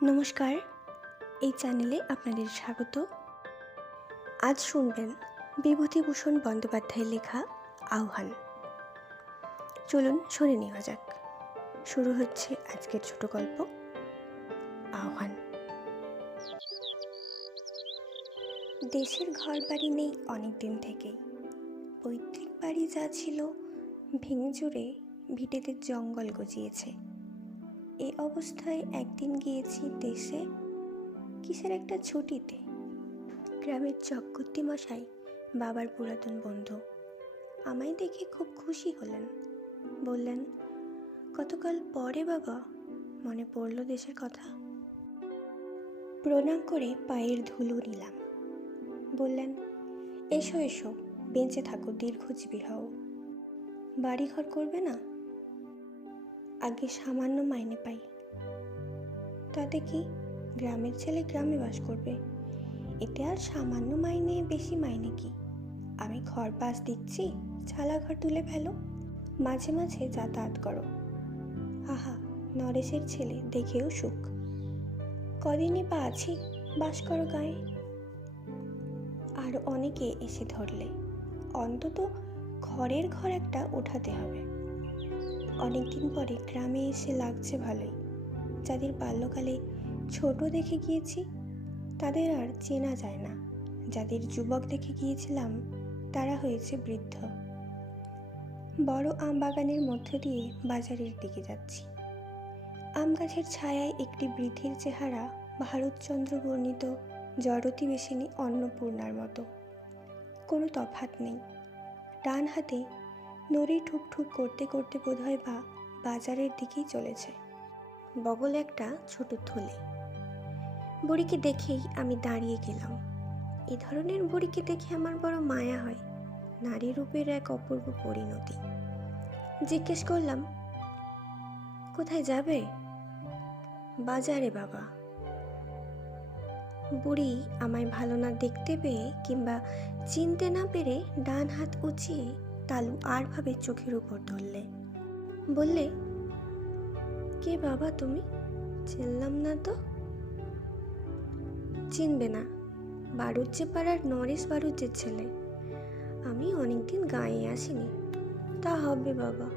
নমস্কার, এই চ্যানেলে আপনাদের স্বাগত। আজ শুনবেন বিভূতিভূষণ বন্দ্যোপাধ্যায়ের লেখা আহ্বান। চলুন শুনে নেওয়া যাক। শুরু হচ্ছে আজকের ছোট গল্প আহ্বান। দেশের ঘর বাড়ি নেই অনেক দিন থেকেই। পৈতৃক বাড়ি যা ছিল ভেঙে চুরে ভিটেতে জঙ্গল গজিয়েছে। এ অবস্থায় একদিন গিয়েছি দেশে কিসের একটা ছুটিতে। গ্রামের চক্রবর্তী মশাই, বাবার পুরাতন বন্ধু, আমায় দেখে খুব খুশি হলেন। বললেন, কতকাল পরে বাবা, মনে পড়ল দেশের কথা। প্রণাম করে পায়ের ধুলো নিলাম। বললেন, এসো এসো, বেঁচে থাকো, দীর্ঘজীবী হও। বাড়িঘর করবে না? আগে সামান্য মাইনে পাই। তাতে কি, গ্রামের ছেলে গ্রামে বাস করবে, এতে আর সামান্য মাইনে বেশি মাইনে কি? আমি ঘর পাশ দিচ্ছি, ছালা ঘর তুলে ফেলো, মাঝে মাঝে যাতায়াত করো। আহা, নরেশের ছেলে, দেখেও সুখ। কদিনই বা আছি, বাস করো গায়ে। আর অনেকে এসে ধরলে অন্তত ঘরের ঘর একটা উঠাতে হবে। অনেকদিন পরে গ্রামে এসে লাগছে ভালোই। যাদের বাল্যকালে ছোট দেখে গিয়েছি তাদের আর চেনা যায় না। যাদের যুবক দেখে গিয়েছিলাম তারা হয়েছে বৃদ্ধ। বড় আম বাগানের মধ্য দিয়ে বাজারের দিকে যাচ্ছি। আম গাছের ছায়ায় একটি বৃদ্ধির চেহারা ভারতচন্দ্র বর্ণিত জড়তি বেশিনী অন্নপূর্ণার মতো। কোনো তফাৎ নেই। ডান হাতে নড়ি ঠুকঠুক করতে করতে বোধহয় বা বাজারের দিকেই চলেছে। বগলে একটা ছোট থলে। বুড়িকে দেখেই আমি দাঁড়িয়ে গেলাম। এ ধরনের বুড়িকে দেখে আমার বড় মায়া হয়। নারী রূপের এক অপূর্ব পরিণতি। জিজ্ঞেস করলাম, কোথায় যাবে? বাজারে বাবা। বুড়ি আমায় ভালো না দেখতে পেয়ে কিংবা চিনতে না পেরে ডান হাত উঁচিয়ে তালু আরভাবে চোখের উপর ধরলে। বললে, কে বাবা তুমি? চিনলাম না তো। চিনবে না, বাড়ুজ্জে পাড়ার নরেশ বাড়ুজ্জের ছেলে। আমি অনেকদিন গাঁয়ে আসিনি। তা হবে বাবা,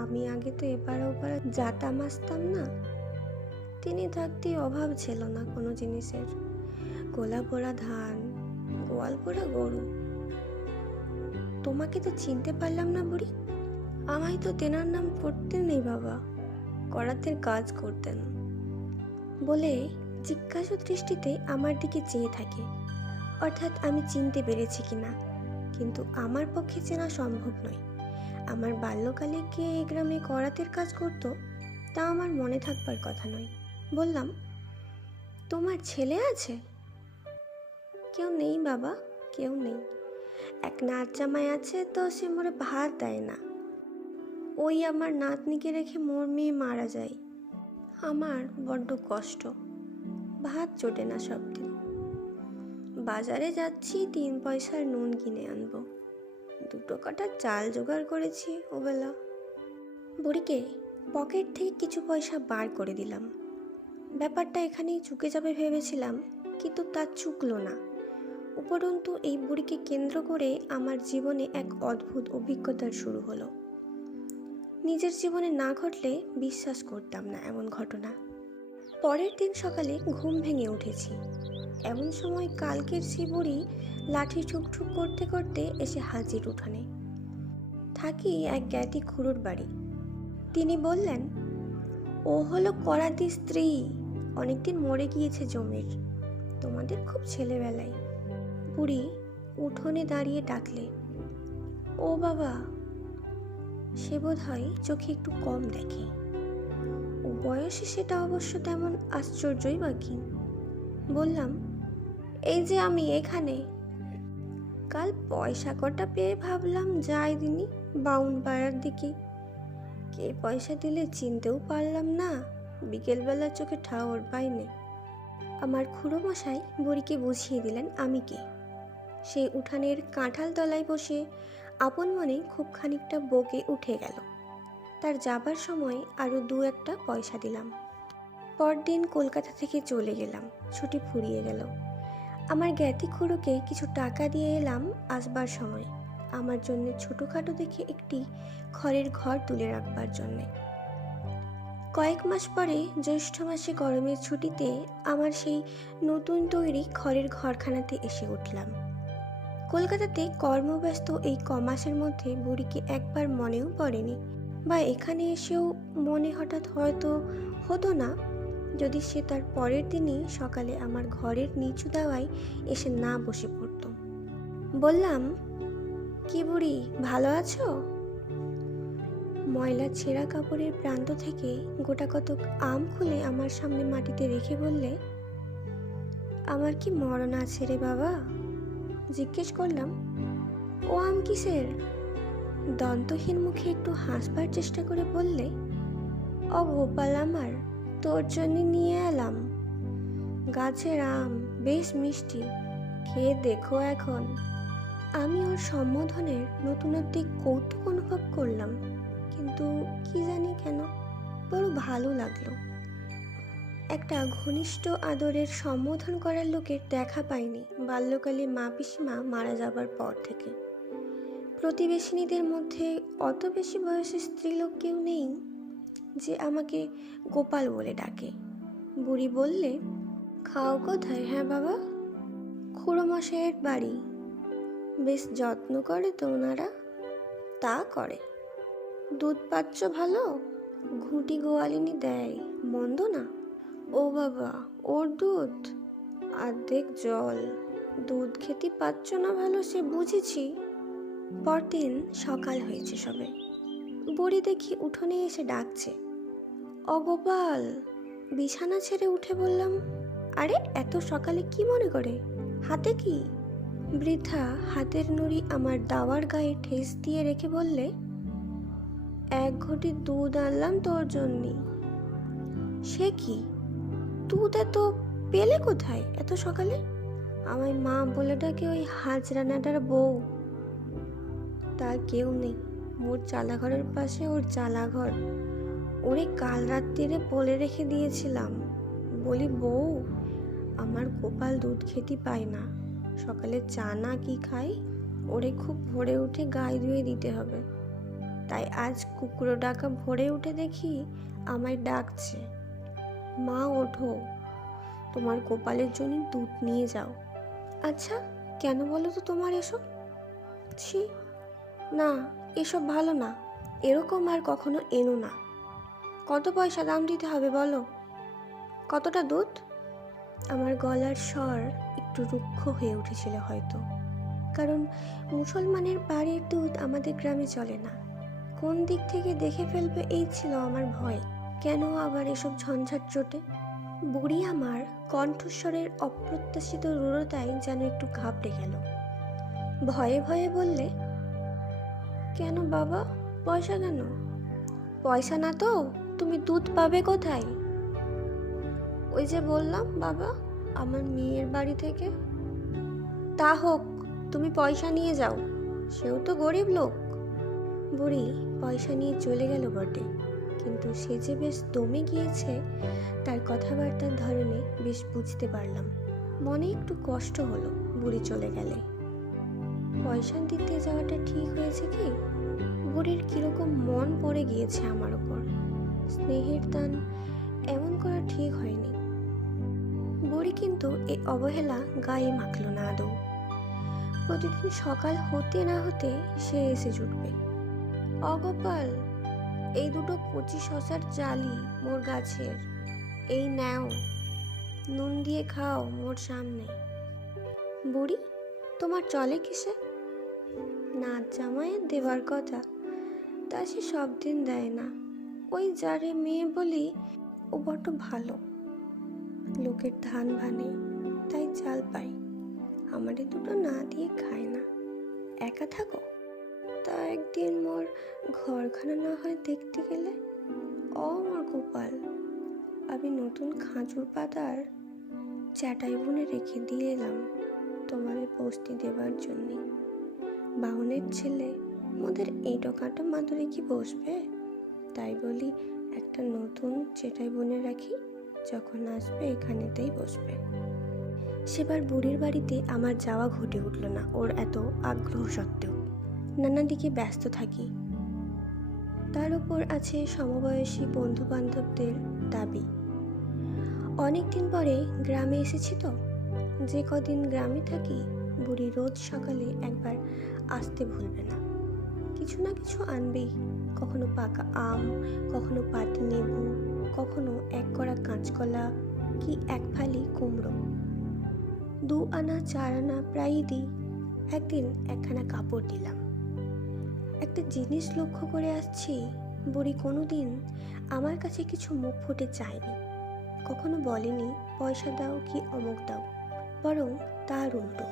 আমি আগে তো এপাড়া ওপাড়া যাতাম আসতাম না। তিনি থাকতে অভাব ছিল না কোনো জিনিসের। গোলা পোড়া ধান, গোয়াল পোড়া গরু। তোমাকে তো চিনতে পারলাম না বুড়ি। আমায় তো তেনার নাম পড়তে নেই বাবা, করাতের কাজ করতেন। বলে জিজ্ঞাসু দৃষ্টিতে আমার দিকে চেয়ে থাকে, অর্থাৎ আমি চিনতে পেরেছি কিনা। কিন্তু আমার পক্ষে চেনা সম্ভব নয়। আমার বাল্যকালে কে এই গ্রামে করাতের কাজ করত তা আমার মনে থাকবার কথা নয়। বললাম, তোমার ছেলে আছে? কেউ নেই বাবা, কেউ নেই। এক নাত জামাই আছে, তো সে মোরে ভাত দেয় না। ওই আমার নাতনিকে রেখে মোর মেয়ে মারা যায়। আমার বড্ড কষ্ট, ভাত জোটে না সব দিন। বাজারে যাচ্ছি 3 পয়সার নুন কিনে আনবো, 2 কাটা চাল জোগাড় করেছি ওবেলা। বুড়িকে পকেট থেকে কিছু পয়সা বার করে দিলাম। ব্যাপারটা এখানেই চুকে যাবে ভেবেছিলাম, কিন্তু তা চুকলো না। উপরন্তু এই বুড়িকে কেন্দ্র করে আমার জীবনে এক অদ্ভুত অভিজ্ঞতার শুরু হলো। নিজের জীবনে না ঘটলে বিশ্বাস করতাম না এমন ঘটনা। পরের দিন সকালে ঘুম ভেঙে উঠেছি। এমন সময় কালকের সেই বুড়ি লাঠি ঠুকঠুক করতে করতে এসে হাজির উঠানে। থাকি এক জ্ঞাতি খুড়োর বাড়ি। তিনি বললেন, ও হলো করাতি স্ত্রী, অনেকদিন মরে গিয়েছে জমির, তোমাদের খুব ছেলেবেলায়। বুড়ি উঠোনে দাঁড়িয়ে ডাকলে, ও বাবা। সে বোধ হয় চোখে একটু কম দেখে। ও বয়সে সেটা অবশ্য তেমন আশ্চর্যই বা কি। বললাম, এই যে আমি এখানে। কাল পয়সা কটা পেয়ে ভাবলাম যাই দিনই বাউন পাড়ার দিকে। কে পয়সা দিলে চিনতেও পারলাম না, বিকেলবেলা চোখে ঠাওর পাইনি। আমার খুড়ো মশাই বুড়িকে বুঝিয়ে দিলেন আমি কে। সে উঠানের কাঁঠাল তলায় বসে আপন মনে খুব খানিকটা বকে উঠে গেল। তার যাবার সময় আরও 2-1টা পয়সা দিলাম। পরদিন কলকাতা থেকে চলে গেলাম। ছুটি ফুরিয়ে গেল। আমার জ্ঞাতি খুড়োকে কিছু টাকা দিয়ে এলাম আসবার সময় আমার জন্য ছোটোখাটো দেখে একটি খড়ের ঘর তুলে রাখবার জন্যে। কয়েক মাস পরে জ্যৈষ্ঠ মাসে গরমের ছুটিতে আমার সেই নতুন তৈরি খড়ের ঘরখানাতে এসে উঠলাম। কলকাতাতে কর্মব্যস্ত এই কমাসের মধ্যে বুড়িকে একবার মনেও পড়েনি, বা এখানে এসেও মনে হঠাৎ হয়তো হতো না যদি সে তার পরের দিনই সকালে আমার ঘরের নিচু দাওয়ায় এসে না বসে পড়ত। বললাম, কি বুড়ি, ভালো আছো? ময়লা ছেঁড়া কাপড়ের প্রান্ত থেকে গোটা কতক আম খুলে আমার সামনে মাটিতে রেখে বললে, আমার কি মরণ আছে রে বাবা? জিজ্ঞেস করলাম, ও আম কিসের? দন্তহীন মুখে একটু হাসবার চেষ্টা করে বললে, ও গোপাল আমার, তোর জন্য নিয়ে এলাম। গাছের আম বেশ মিষ্টি, খেয়ে দেখো এখন। আমি ওর সম্বোধনের নতুনত্বে কৌতুক অনুভব করলাম, কিন্তু কি জানি কেন বড় ভালো লাগলো। একটা ঘনিষ্ঠ আদরের সম্বোধন করার লোকের দেখা পাইনি বাল্যকালে মা পিসিমা মারা যাবার পর থেকে। প্রতিবেশিনীদের মধ্যে অত বেশি বয়সের স্ত্রীলোক কেউ নেই যে আমাকে গোপাল বলে ডাকে। বুড়ি বললে, খাও কোথায়? হ্যাঁ বাবা, খুড়োমশাইয়ের বাড়ি। বেশ যত্ন করে তো ওনারা? তা করে। দুধ পাচ্ছ ভালো? ঘুঁটি গোয়ালিনী দেয়, মন্দ না। ও বাবা, ওর দুধ অর্ধেক জল। দুধ খেতে পাচ্ছ না ভালো সে বুঝেছি। পরদিন সকাল হয়েছে সবে। বুড়ি দেখি উঠোনে এসে ডাকছে, অগোপাল। বিছানা ছেড়ে উঠে বললাম, আরে এত সকালে কি মনে করে? হাতে কি? বৃদ্ধা হাতের নুড়ি আমার দাওয়ার গায়ে ঠেস দিয়ে রেখে বললে, এক ঘটি দুধ আনলাম তোর জন্যে। সে কি, দুধ এত পেলে কোথায় এত সকালে? আমায় মা বলে ডাকে ওই হাজরানাটার বউ। তার কেউ নেই, মোর চালাঘরের পাশে ওর চালাঘর। ওরে কাল রাত্রিরে বলে রেখে দিয়েছিলাম, বলি বউ, আমার গোপাল দুধ খেতে পায় না, সকালে চা না কি খাই, ওরে খুব ভোরে উঠে গায়ে ধুয়ে দিতে হবে। তাই আজ কুকুরো ডাকা ভোরে উঠে দেখি আমায় ডাকছে, মা ওঠো, তোমার গোপালের জন্য দুধ নিয়ে যাও। আচ্ছা, কেন বলো তো তোমার এসব? ছি, না, এসব ভালো না, এরকম আর কখনো এনো না। কত পয়সা দাম দিতে হবে বলো? কতটা দুধ? আমার গলার স্বর একটু রুক্ষ হয়ে উঠেছিল হয়তো, কারণ মুসলমানের বাড়ির দুধ আমাদের গ্রামে চলে না। কোন দিক থেকে দেখে ফেলবে এই ছিল আমার ভয়। কেন আবার এসব ঝঞ্ঝাট চোটে? বুড়ি আমার কণ্ঠস্বরের অপ্রত্যাশিত রূঢ়তায় যেন একটু ঘাবড়ে গেল। ভয়ে ভয়ে বললে, কেন বাবা, পয়সা কেন? পয়সা না তো তুমি দুধ পাবে কোথায়? ওই যে বললাম বাবা, আমার মেয়ের বাড়ি থেকে। তা হোক, তুমি পয়সা নিয়ে যাও, সেও তো গরিব লোক। বুড়ি পয়সা নিয়ে চলে গেল বটে, কিন্তু সে যে বেশ দমে গিয়েছে তার কথাবার্তার ধরনে বেশ বুঝতে পারলাম। মনে একটু কষ্ট হলো বুড়ি চলে গেলে। পয়সা দিতে যাওয়াটা ঠিক হয়েছে কি? বুড়ির কিরকম মন পড়ে গিয়েছে আমার ওপর। স্নেহের দান এমন করা ঠিক হয়নি। বুড়ি কিন্তু এই অবহেলা গায়ে মাখল না আদৌ। প্রতিদিন সকাল হতে না হতে সে এসে জুটবে, অগোপাল, এই দুটো কচি শশার জালি মোর গাছের, এই নাও, নুন দিয়ে খাও মোর সামনে। বুড়ি, তোমার চলে কিসে? নাচ জামাইয়ের দেবার কথা, তা সে সব দিন দেয় না। ওই যারে মেয়ে বলি ও বড্ড ভালো, লোকের ধান ভানে, তাই চাল পাই। আমারে দুটো না দিয়ে খায় না। একা থাকো, তা একদিন মোর ঘরখানা না হয় দেখতে গেলে। আমার গোপাল, আমি নতুন খাঁজুর পাতার চাটাই বুনে রেখে দিয়ে এলাম তোমারে বস্তি দেবার জন্যে। বাউনের ছেলে মোদের এঁটো কাঁটো মাদুরে কি বসবে, তাই বলি একটা নতুন চেটাই বুনে রাখি। যখন আসবে এখানেতেই বসবে। সেবার বুড়ির বাড়িতে আমার যাওয়া ঘটে উঠল না ওর এত আগ্রহ সত্ত্বেও। নানা দিকে ব্যস্ত থাকি, তার উপর আছে সমবয়সী বন্ধু বান্ধবদের দাবি। অনেকদিন পরে গ্রামে এসেছি তো, যে কদিন গ্রামে থাকি বুড়ি রোজ সকালে একবার আসতে ভুলবে না, কিছু না কিছু আনবেই। কখনো পাকা আম, কখনো পাতি লেবু, কখনো এক কড়া কাঁচকলা, কি এক ফালি কুমড়ো। 2 আনা 4 আনা প্রায়ই দিই। একদিন একখানা কাপড় দিলাম। একটা জিনিস লক্ষ্য করে আসছি, বুড়ি কোনোদিন আমার কাছে কিছু মুখ ফুটে চায়নি, কখনো বলেনি পয়সা দাও কি অমুক দাও, বরং তার উল্টো,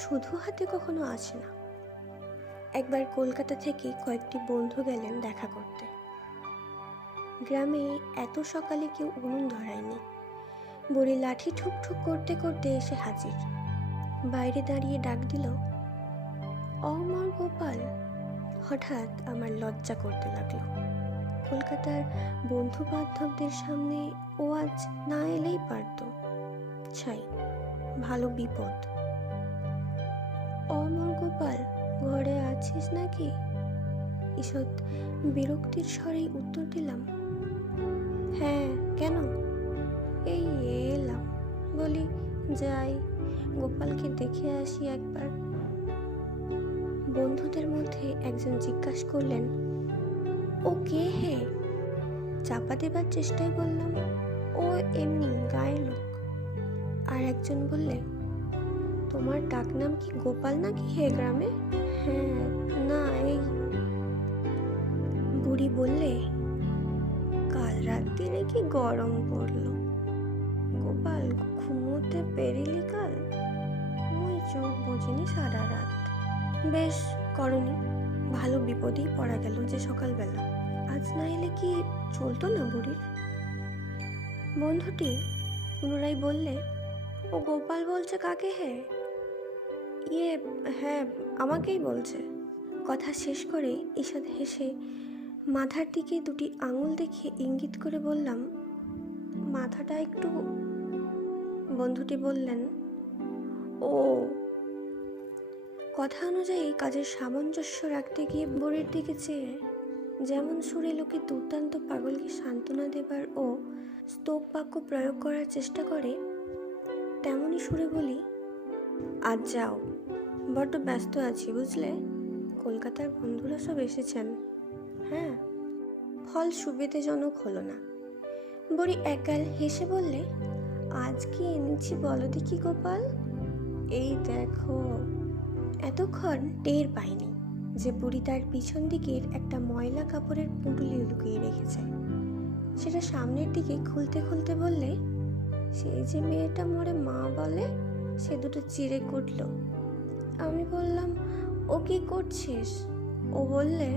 শুধু হাতে কখনো আসে না। একবার কলকাতা থেকে কয়েকটি বন্ধু গেলেন দেখা করতে। গ্রামে এত সকালে কেউ উনুন ধরায়নি। বুড়ি লাঠি ঠুক ঠুক করতে করতে এসে হাজির। বাইরে দাঁড়িয়ে ডাক দিল, অমর গোপাল। হঠাৎ আমার লজ্জা করতে লাগলো। কলকাতার বন্ধু বান্ধবদের সামনে ও আজ না এলেই পারত। ছাই, ভালো বিপদ। অমর গোপাল, ঘরে আছিস নাকি? ঈষৎ বিরক্তির স্বরেই উত্তর দিলাম, হ্যাঁ, কেন? এই এলাম, বলি যাই গোপালকে দেখে আসি একবার। বন্ধুদের মধ্যে একজন জিজ্ঞাসা করলেন, ও কে হে? চাপা দেবার চেষ্টায় বললাম, ও এমনি গায়ের লোক। আর একজন বললে, তোমার ডাকনাম কি গোপাল নাকি হে গ্রামে? হ্যাঁ, না এই। বুড়ি বললে, কাল রাত্রি নাকি গরম পড়লো। গোপাল, ঘুমোতে পেরিলি কাল? ওই চোখ বুঝিনি সারা রাত। বেশ করনি, ভালো বিপদেই পড়া গেল যে সকালবেলা। আজ না এলে কি চলতো না বুড়ির? বন্ধুটি পুনরায় বললে, ও গোপাল বলছে কাকে হে? ইয়ে, হ্যাঁ, আমাকেই বলছে। কথা শেষ করে ঈষৎ হেসে মাথার দিকে 2টি আঙুল দেখিয়ে ইঙ্গিত করে বললাম, মাথাটা একটু। বন্ধুটি বললেন, ও। কথা অনুযায়ী কাজের সামঞ্জস্য রাখতে গিয়ে বুড়ির দিকে চেয়ে যেমন সুরে লোকে দুর্দান্ত পাগলকে সান্ত্বনা দেবার ও স্তব বাক্য প্রয়োগ করার চেষ্টা করে, তেমনই সুরে বলি, আজ যাও, বড্ড ব্যস্ত আছি বুঝলে। কলকাতার বন্ধুরা সব এসেছেন। হ্যাঁ। ফল সুবিধাজনক হলো না। বুড়ি একগাল হেসে বললে, আজ কি এনেছি বলো দেখি গোপাল? এই দেখো। এতক্ষণ টের পাইনি যে বুড়ি তার পিছন দিকের একটা ময়লা কাপড়ের পুঁটুলি লুকিয়ে রেখেছে। সেটা সামনের দিকে খুলতে খুলতে বললে, সেই যে মেয়েটা মোরে মা বলে, সে 2টো চিড়ে কুটলো। আমি বললাম, ও কি করছিস? ও বললে,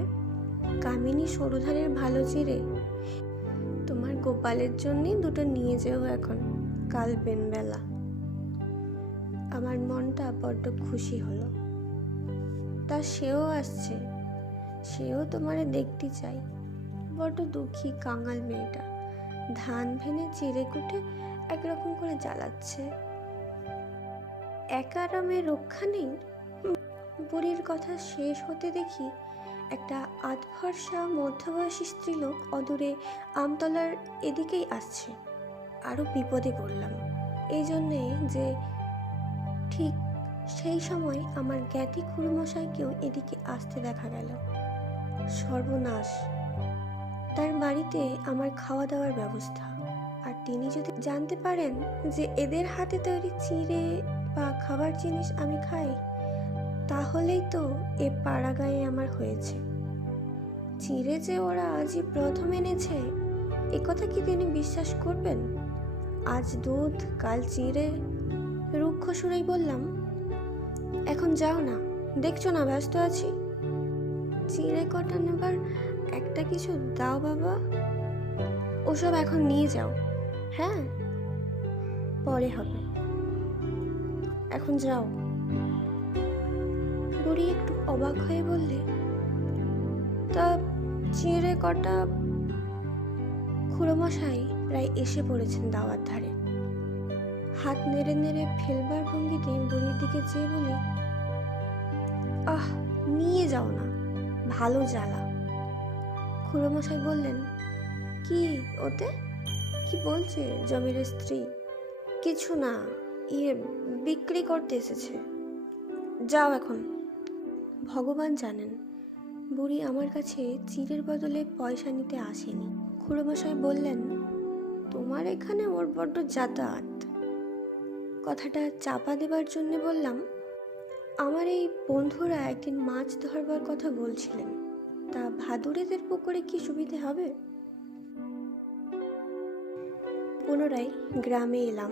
কামিনী সরু ধানের ভালো চিড়ে, তোমার গোপালের জন্যই 2টো নিয়ে যেও এখন, কাল বেলা। আমার মনটা বড্ড খুশি হলো। তা সেও আসছে, সেও তোমারে দেখতে চাই। বড্ড দুঃখী কাঙাল মেয়েটা, ধান ভেনে চিড়ে কুটে একরকম করে জ্বালাচ্ছে। একা আরামে রক্ষা নেই। বুড়ির কথা শেষ হতে দেখি একটা আধফর্সা মধ্যবয়সী স্ত্রীলোক অদূরে আমতলার এদিকেই আসছে। আরও বিপদে পড়লাম, এই জন্যে যে ঠিক সেই সময় আমার জ্ঞাতি খুড়মশাইকেও এদিকে আসতে দেখা গেল। সর্বনাশ! তার বাড়িতে আমার খাওয়া দাওয়ার ব্যবস্থা, আর তিনি যদি জানতে পারেন যে এদের হাতে তৈরি চিড়ে বা খাবার জিনিস আমি খাই, তাহলেই তো এ পাড়া গায়ে আমার হয়েছে। চিড়ে যে ওরা আজই প্রথম এনেছে, এ কথা কি তিনি বিশ্বাস করবেন? আজ দুধ, কাল চিড়ে। রুক্ষ সুরেই বললাম, এখন যাও না, দেখছো না ব্যস্ত আছি। চিড়ে কটা নেবার একটা কিছু দাও বাবা। ওসব এখন নিয়ে যাও। হ্যাঁ, পরে হবে, এখন যাও। বুড়ি একটু অবাক হয়ে বললে, তা চিড়ে কটা? খুড়োমশাই প্রায় এসে পড়েছেন দাওয়ার ধারে। হাত নেড়ে নেড়ে ফেলবার ভঙ্গিতে বুড়ির দিকে চেয়ে বলি, আহ, নিয়ে যাও না, ভালো জ্বালা। খুড়োমশাই বললেন, কি ওতে? কি বলছে জমির স্ত্রী? কিছু না, বিক্রি করতে এসেছে, যাও এখন। ভগবান জানেন বুড়ি আমার কাছে চিড়ের বদলে পয়সা নিতে আসেনি। খুড়োমশাই বললেন, তোমার এখানে ওর বড্ড যাতায়াত। কথাটা চাপা দেবার জন্য বললাম, আমার এই বন্ধুরা একদিন মাছ ধরবার কথা বলছিলেন, তা ভাদুড়েদের পুকুরে কি সুবিধে হবে? পুনরায় গ্রামে এলাম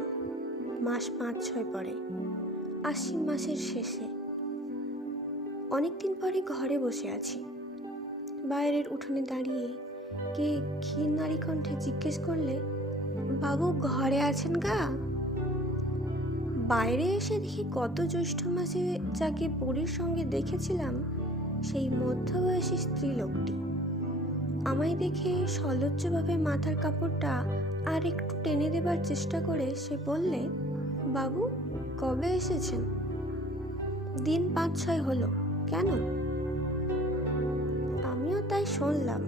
মাস 5-6 পরে, আশ্বিন মাসের শেষে। অনেকদিন পরে ঘরে বসে আছি। বাইরের উঠোনে দাঁড়িয়ে কে ক্ষীণ নারী কণ্ঠে জিজ্ঞেস করলে, বাবু ঘরে আছেন গা? বাইরে এসে দেখি গত জ্যৈষ্ঠ মাসে যাকে বুড়ির সঙ্গে দেখেছিলাম সেই মধ্যবয়সী স্ত্রীলোকটি। আমায় দেখে সলজ্জভাবে মাথার কাপড়টা আর একটু টেনে দেবার চেষ্টা করে সে বললে, বাবু কবে এসেছেন? দিন 5-6 হলো। কেন? আমিও তাই শুনলাম,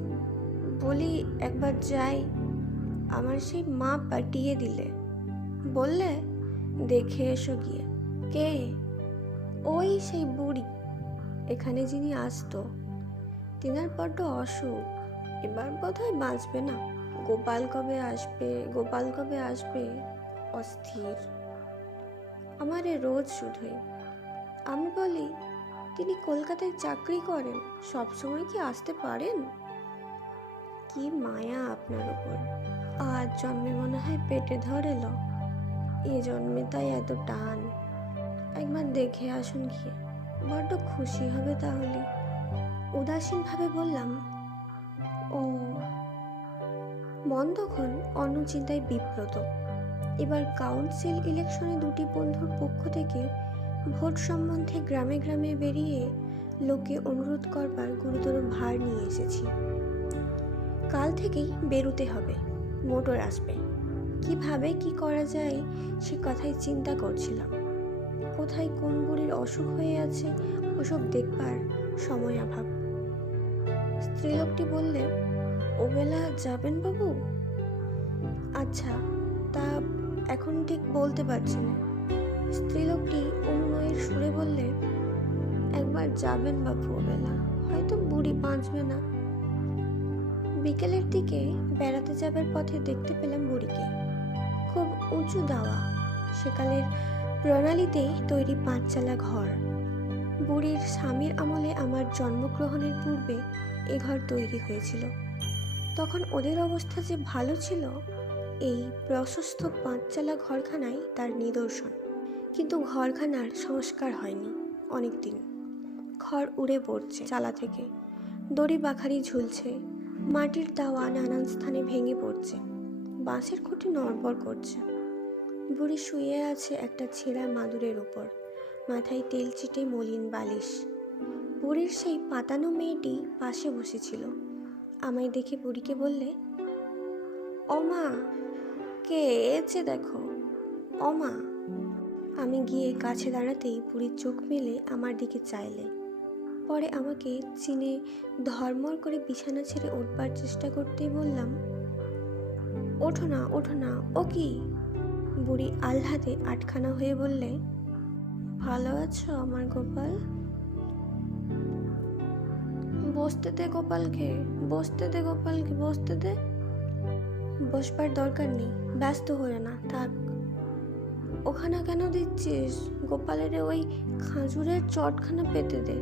বলি একবার যাই। আমার সেই মা পাঠিয়ে দিলে, বললে দেখে এসো গিয়ে। কে? ওই সেই বুড়ি, এখানে যিনি আসতো। তিনার বড্ড অসুখ, এবার বোধহয় বাঁচবে না। গোপাল কবে আসবে, গোপাল কবে আসবে, অস্থির। আমারে রোজ শুধুই। আমি বলি, তিনি কলকাতায় চাকরি করেন, সবসময় কি আসতে পারেন? কি মায়া আপনার ওপর, আজ জন্মে মনে হয় পেটে ধরেল, এ জন্মে তাই এত টান। একবার দেখে আসুন গিয়ে, বড্ড খুশি হবে তাহলে। উদাসীনভাবে বললাম, ও। মন তখন অন্য চিন্তায় বিব্রত। এবার কাউন্সিল ইলেকশনে দুটি বন্ধুর পক্ষ থেকে ভোট সম্বন্ধে গ্রামে গ্রামে বেরিয়ে লোকে অনুরোধ করবার গুরুতর ভার নিয়ে এসেছি। কাল থেকেই বেরোতে হবে, মোটর আসবে। কিভাবে কি করা যায় সে কথাই চিন্তা করছিলাম। কোথায় কোন বুড়ির অসুখ হয়ে আছে ওসব দেখবার সময় অভাব। স্ত্রীলোকটি বললে, ওবেলা যাবেন বাবু? আচ্ছা, তা এখন ঠিক বলতে পারছি না। স্ত্রীলোকটি অনুনয়ের সুরে বললে, একবার যাবেন বাবু ওবেলা, হয়তো বুড়ি বাঁচবে না। বিকেলের দিকে বেড়াতে যাবার পথে দেখতে পেলাম বুড়িকে। খুব উঁচু দাওয়া, সেকালের প্রণালীতেই তৈরি 5 চালা ঘর। বুড়ির স্বামীর আমলে আমার জন্মগ্রহণের পূর্বে এ ঘর তৈরি হয়েছিল। তখন ওদের অবস্থা যে ভালো ছিল, এই প্রশস্ত 5 চালা ঘরখানায় তার নিদর্শন। কিন্তু ঘরখানার সংস্কার হয়নি অনেকদিন। খড় উড়ে পড়ছে চালা থেকে, দড়ি বাখারি ঝুলছে, মাটির দাওয়া নানান স্থানে ভেঙে পড়ছে, বাঁশের খুঁটি নড়বড় করছে। বুড়ি শুয়ে আছে একটা ছেঁড়া মাদুরের ওপর, মাথায় তেলচিটে মলিন বালিশ। বুড়ির সেই পাতানো মেয়েটি পাশে বসেছিল। আমায় দেখে বুড়িকে বললে, অমা, কে এসে দেখো, অমা। আমি গিয়ে কাছে দাঁড়াতেই বুড়ির চোখ মেলে আমার দিকে চাইলে, পরে আমাকে চিনে ধর্মর করে বিছানা ছেড়ে উঠবার চেষ্টা করতেই বললাম, ওঠো না, ওঠো না। ও কি? বুড়ি আহ্লাদে আটখানা হয়ে বললে, ভালো আছো আমার গোপাল? বসতে দে গোপালকে, বসতে দে গোপালকে, বসতে দে। বসবার দরকার নেই, ব্যস্ত হয়ে না, থাক। ওখানে কেন দিচ্ছিস? গোপালের ওই খাজুরের চটখানা পেতে দে।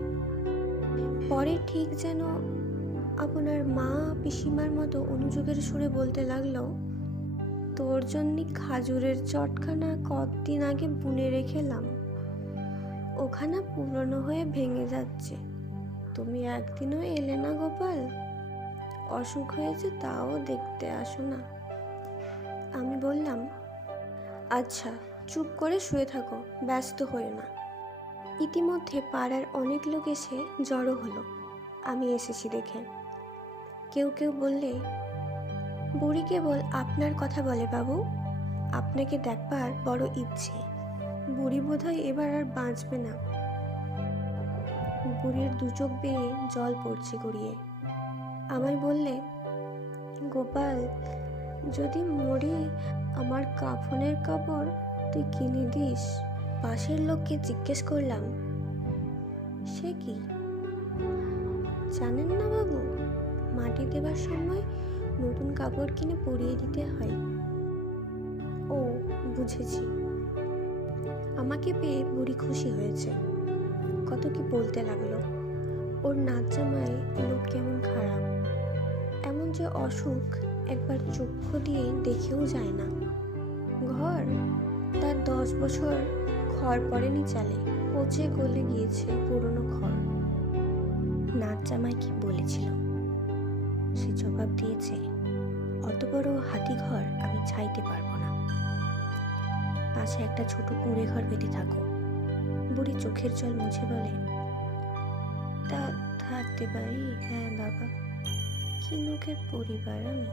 পরে ঠিক যেন আপনার মা পিসিমার মতো অনুযোগের সুরে বলতে লাগলো, তোর জন্য খাজুরের চটখানা কতদিন আগে বুনে রেখেলাম, ওখানা পুরনো হয়ে ভেঙে যাচ্ছে। তুমি একদিনও এলে না গোপাল, অসুখ হয়েছে তাও দেখতে আসো না। আমি বললাম, আচ্ছা, চুপ করে শুয়ে থাকো, ব্যস্ত হয়ে না। ইতিমধ্যে পাড়ার অনেক লোক এসে জড়ো হলো আমি এসেছি দেখে। কেউ কেউ বললে, বুড়ি কেবল আপনার কথা বলে বাবু, আপনাকে দেখবার বড় ইচ্ছে। বুড়ি বোধহয় এবার আর বাঁচবে না। বুড়ির দু চোখ বেয়ে জল পড়ছে গড়িয়ে। আমায় বললে, গোপাল, যদি মরি আমার কাফনের কাপড় তুই কিনে দিস। পাশের লোককে জিজ্ঞেস করলাম, সে কি? জানেন না বাবু, মাটি দেবার সময় নতুন কাপড় কিনে পরিয়ে দিতে হয়। ও, বুঝেছি। আমাকে পেয়ে বুড়ি খুশি হয়েছে, কত কি বলতে লাগলো। ওর নাচ জামাই লোক কেমন খারাপ, এমন যে অসুখ একবার চক্ষু দিয়ে দেখেও যায় না। ঘর তার 10 বছর খড় পড়েনি চালে, পচে গলে গিয়েছে পুরনো খড়। নাচ জামাই কি বলেছিল? সে জবাব দিয়েছে, অত বড় হাতি ঘর আমি ছাইতে পারবো না, পাশে একটা ছোট কুঁড়ে ঘর পেতে থাকো। বুড়ি চোখের জল মুছে বলে, তা থাকতে পারি। হ্যাঁ বাবা, কি লোকের পরিবার আমি,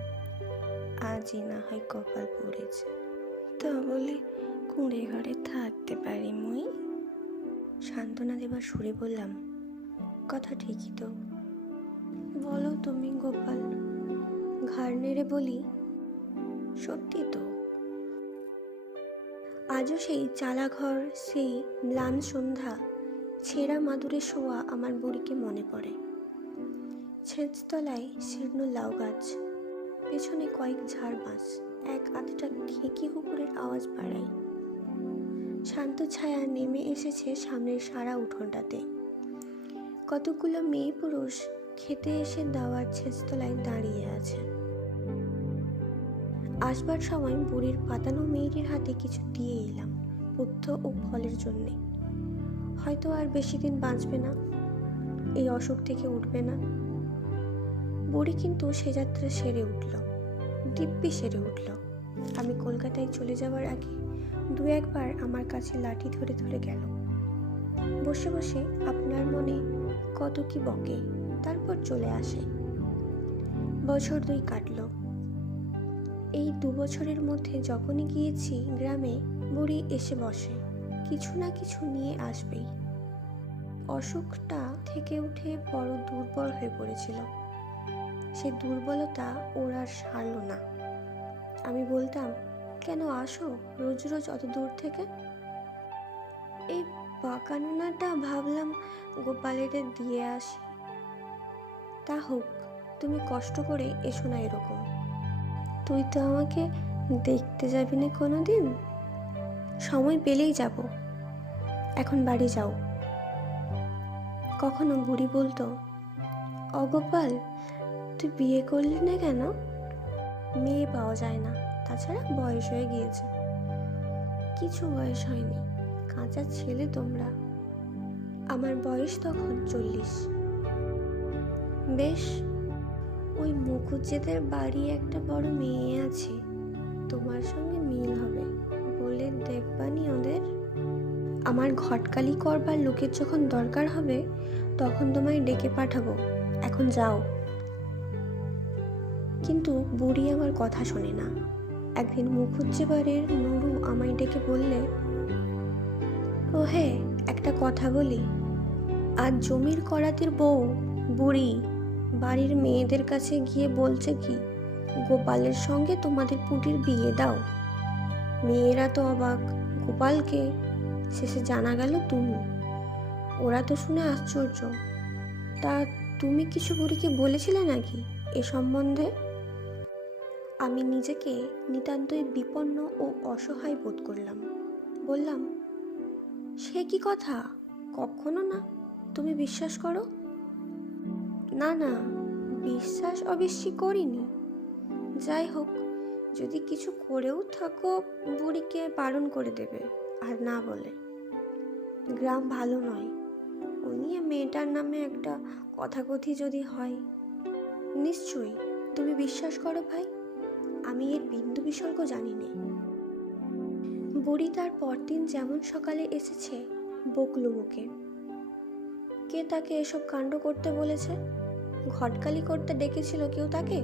আজই না হয় কপাল পড়েছে, তা বলে কুঁড়ে ঘরে থাকতে পারি মুই? সান্ত্বনা দেবার সুরে বললাম, কথা ঠিকই তো। বলো তুমি গোপাল। ঘাড় নেড়ে বলি, সত্যি তো। আজও সেই চালাঘর, সেই ম্লান সন্ধ্যা, ছেঁড়া মাদুরে শোয়া আমার বুড়িকে মনে পড়ে। ছেঁচতলায় শীর্ণ লাউ গাছ, পেছনে কয়েক ঝাড় বাঁশ, এক আধটা খেকি কুকুরের আওয়াজ বাড়ায়। শান্ত ছায়া নেমে এসেছে সামনের সারা উঠোনটাতে। কতগুলো মেয়ে পুরুষ খেতে এসে দাওয়ার ছেঁচতলায় দাঁড়িয়ে আছে। আসবার সময় বুড়ির পাতানো মেয়েটির হাতে কিছু দিয়ে এলাম, পথ্য ও ফলের জন্যে। হয়তো আর বেশি দিন বাঁচবে না, এই অসুখ থেকে উঠবে না। বুড়ি কিন্তু সে যাত্রা সেরে উঠল, দিব্যি সেরে উঠল। আমি কলকাতায় চলে যাওয়ার আগে 2-1 বার আমার কাছে লাঠি ধরে ধরে গেল। বসে বসে আপনার মনে কত কি বকে, তারপর চলে আসে। বছর 2 কাটল। এই 2 বছরের মধ্যে যখনই গিয়েছি গ্রামে, বুড়ি এসে বসে, কিছু না কিছু নিয়ে আসবেই। অসুখটা থেকে উঠে বড় দুর্বল হয়ে পড়েছিল। সে দুর্বলতা ওর আর সারল না। আমি বলতাম, কেন আসো রোজ রোজ অত দূর থেকে? এই পাকানোনাটা ভাবলাম গোপালের দিয়ে আসি। তা হোক, তুমি কষ্ট করে এসো না এরকম। তুই তো আমাকে দেখতে যাবি না কোনো দিন? সময় পেলেই যাব, এখন বাড়ি যাও। কখনো বুড়ি বলতো, অগোপাল, তুই বিয়ে করলি না কেন? মেয়ে পাওয়া যায় না, তাছাড়া বয়স হয়ে গিয়েছে। কিছু বয়স হয়নি, কাঁচা ছেলে তোমরা। আমার বয়স তখন 40। বেশ, ওই মুখুজ্জেদের বাড়ি একটা বড় মেয়ে আছে, তোমার সঙ্গে মিল হবে, বলে দেখবানি ওদের। আমার ঘটকালি করবার লোকের যখন দরকার হবে তখন তোমায় ডেকে পাঠাবো, এখন যাও। কিন্তু বুড়ি আমার কথা শোনে না। একদিন মুখুজ্জে বাড়ির নুরু আমায় ডেকে বললে, ও হে, একটা কথা বলি। আজ জমির করাতির বউ বুড়ি বাড়ির মেয়েদের কাছে গিয়ে বলছে কি, গোপালের সঙ্গে তোমাদের পুটির বিয়ে দাও। মেয়েরা তো অবাক, গোপালকে, শেষে জানা গেল তুমি। ওরা তো শুনে আশ্চর্য। তা তুমি কিছু বুড়িকে বলেছিলে নাকি এ সম্বন্ধে? আমি নিজেকে নিতান্তই বিপন্ন ও অসহায় বোধ করলাম। বললাম, সে কি কথা, কখনো না। তুমি বিশ্বাস করো? না না, বিশ্বাস অবশ্যই করিনি। যাই হোক, যদি কিছু করেও থাকো বুড়িকে বারণ করে দেবে, আর না বলে। গ্রাম ভালো নয়, ও নিয়ে মেয়েটার নামে একটা কথাকথি যদি হয়। নিশ্চয়ই তুমি বিশ্বাস করো ভাই, আমি এর বিন্দু বিসর্গ জানি নে। বুড়ি তার পরদিন যেমন সকালে এসেছে বকলু মুখে। কে তাকে এসব কাণ্ড করতে বলেছে? ঘটকালি করতে ডেকেছিল কেউ তাকে?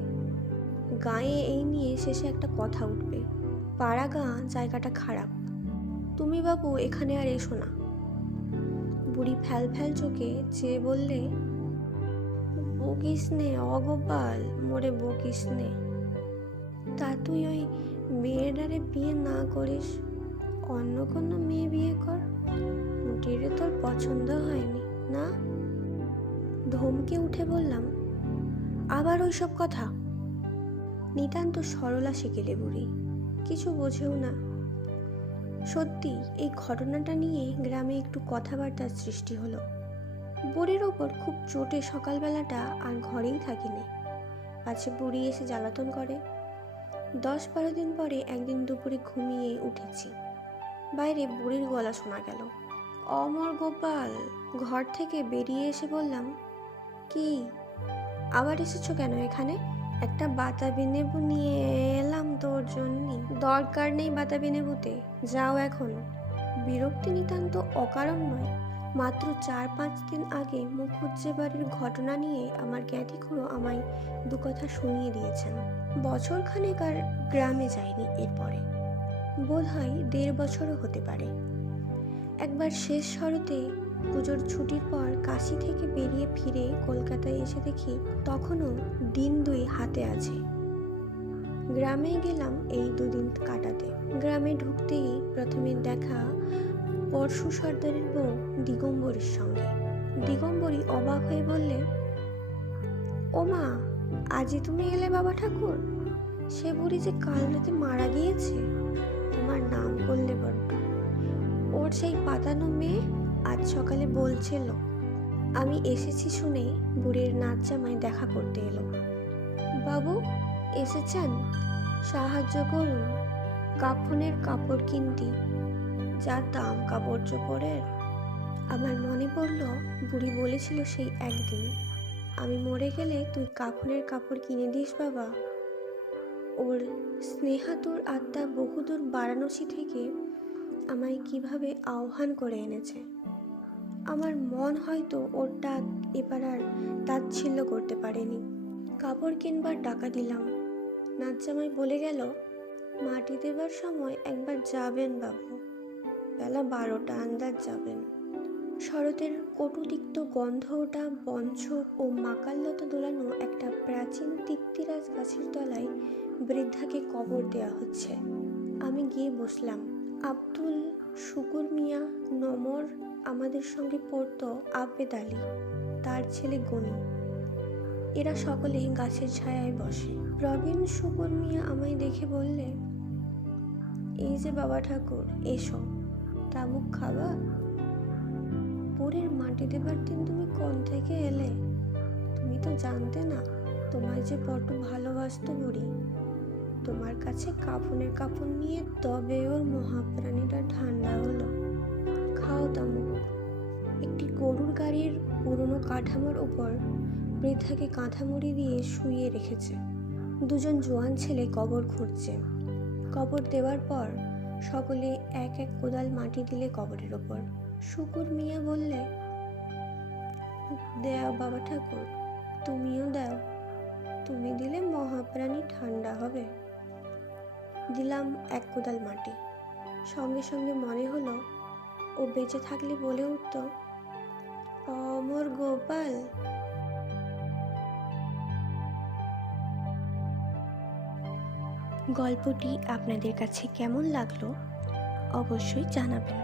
গায়ে এই নিয়ে শেষে একটা কথা উঠবে, পাড়া গাঁ জায়গাটা খারাপ, তুমি বাবু এখানে আর এসো না। বুড়ি ফ্যাল ফ্যাল চোখে চেয়ে বললে, বকিস নে অগোপাল, মোরে বকিস নে। তা তুই ওই মেয়েটারে বিয়ে না করিস, অন্য কোনো মেয়ে বিয়ে কর, মুটিরে তোর পছন্দ হয়নি না? ধমকে উঠে বললাম, আবার ওইসব কথা? নিতান্ত সরলা সেকেলে বুড়ি, কিছু বোঝেও না। সত্যি এই ঘটনাটা নিয়ে গ্রামে একটু কথাবার্তার সৃষ্টি হলো। বুড়ির ওপর খুব চোটে সকালবেলাটা আর ঘরেই থাকিনি, পাছে বুড়ি এসে জ্বালাতন করে। 10-12 দিন পরে একদিন দুপুরে ঘুমিয়ে উঠেছি, বাইরে বুড়ির গলা শোনা গেল। অমর গোপাল। ঘর থেকে বেরিয়ে এসে বললাম, কি আবার এসেছো কেন এখানে? একটা বাতাবি লেবু নিয়ে এলাম তোর জন্য। দরকার নেই বাতাবি লেবুতে, যাও এখন। বিরক্তি নিতান্ত অকারণ নয়। মাত্র 4-5 দিন আগে মুখুজ্জে বাড়ির ঘটনা নিয়ে আমার জ্ঞাতি খুড়ো আমায় দু কথা শুনিয়ে দিয়েছেন। বছরখানেক আর গ্রামে যায়নি এরপরে, বোধ হয় 1.5 বছরও হতে পারে। একবার শেষ শরতে পুজোর ছুটির পর কাশি থেকে বেরিয়ে ফিরে কলকাতায় এসে দেখি তখনও দিন 2 হাতে আছে। গ্রামে গেলাম এই 2 দিন কাটাতে। গ্রামে ঢুকতেই প্রথমে দেখা পরশু সর্দারের বউ দিগম্বরীর সঙ্গে। দিগম্বরী অবাক হয়ে বললে, ও মা, আজই তুমি এলে বাবা ঠাকুর? সে বুড়ি যে কাল রাতে মারা গিয়েছে, তোমার নাম করলে বড্ড। ওর সেই পাতানো মেয়ে আজ সকালে বলছিল। আমি এসেছি শুনে বুড়ির নাচ জামাই দেখা করতে এলো। বাবু এসেছেন, সাহায্য করুন, কাফনের কাপড় কিনতি, যা দাম কাপড় চোপড়ের। আমার মনে পড়ল বুড়ি বলেছিল সেই একদিন, আমি মরে গেলে তুই কাফনের কাপড় কিনে দিস বাবা। ওর স্নেহাতুর আত্মা বহুদূর বারাণসী থেকে আমায় কিভাবে আহ্বান করে এনেছে। আমার মন হয়তো ওর ডাক এবার আর তাচ্ছিল্য করতে পারেনি। কাপড় কিনবার টাকা দিলাম। নাচ জামাই বলে গেল, মাটি দেবার সময় একবার যাবেন বাবু, বেলা 12টা আন্দাজ যাবেন। শরতের কটুতিক্ত গন্ধ ওটা বঞ্চ ও মাকাল্লতা দোলানো একটা প্রাচীন তিত্তিরাজ গাছের তলায় বৃদ্ধাকে কবর দেয়া হচ্ছে। আমি গিয়ে বসলাম। আব্দুল শুকুর মিয়া নমর আমাদের সঙ্গে পড়তো আব্বেদ আলী, তার ছেলে গনি, এরা সকলেই গাছের ছায়ায় বসে। প্রবীণ শুকুর মিয়া আমায় দেখে বললে, এই যে বাবা ঠাকুর, এসো, তামুক খাবা? পুরের মাটি দেবার দিন তুমি কোন থেকে এলে? তুমি তো জানতে না তোমায় যে বড্ড ভালোবাসতো বুড়ি। তোমার কাছে কাফনের কাপড় নিয়ে তবে ওর মহাপ্রাণীটা ঠান্ডা হলো। খাও তামুক। একটি গরুর গাড়ির পুরনো কাঠামোর উপর বৃদ্ধাকে কাঁথামুড়ি দিয়ে শুইয়ে রেখেছে। 2জন জোয়ান ছেলে কবর খুঁড়ছে। কবর দেওয়ার পর সকলে এক এক কোদাল মাটি দিলে কবরের ওপর। শুকুর মিয়া বললে, দেও বাবা ঠাকুর, তুমিও দাও, তুমি দিলে মহাপ্রাণী ঠান্ডা হবে। দিলাম 1 কোদাল মাটি। সঙ্গে সঙ্গে মনে হলো ও বেঁচে থাকলে বলে উঠত, অমর গোপাল। গল্পটি আপনাদের কাছে কেমন লাগলো অবশ্যই জানাবেন।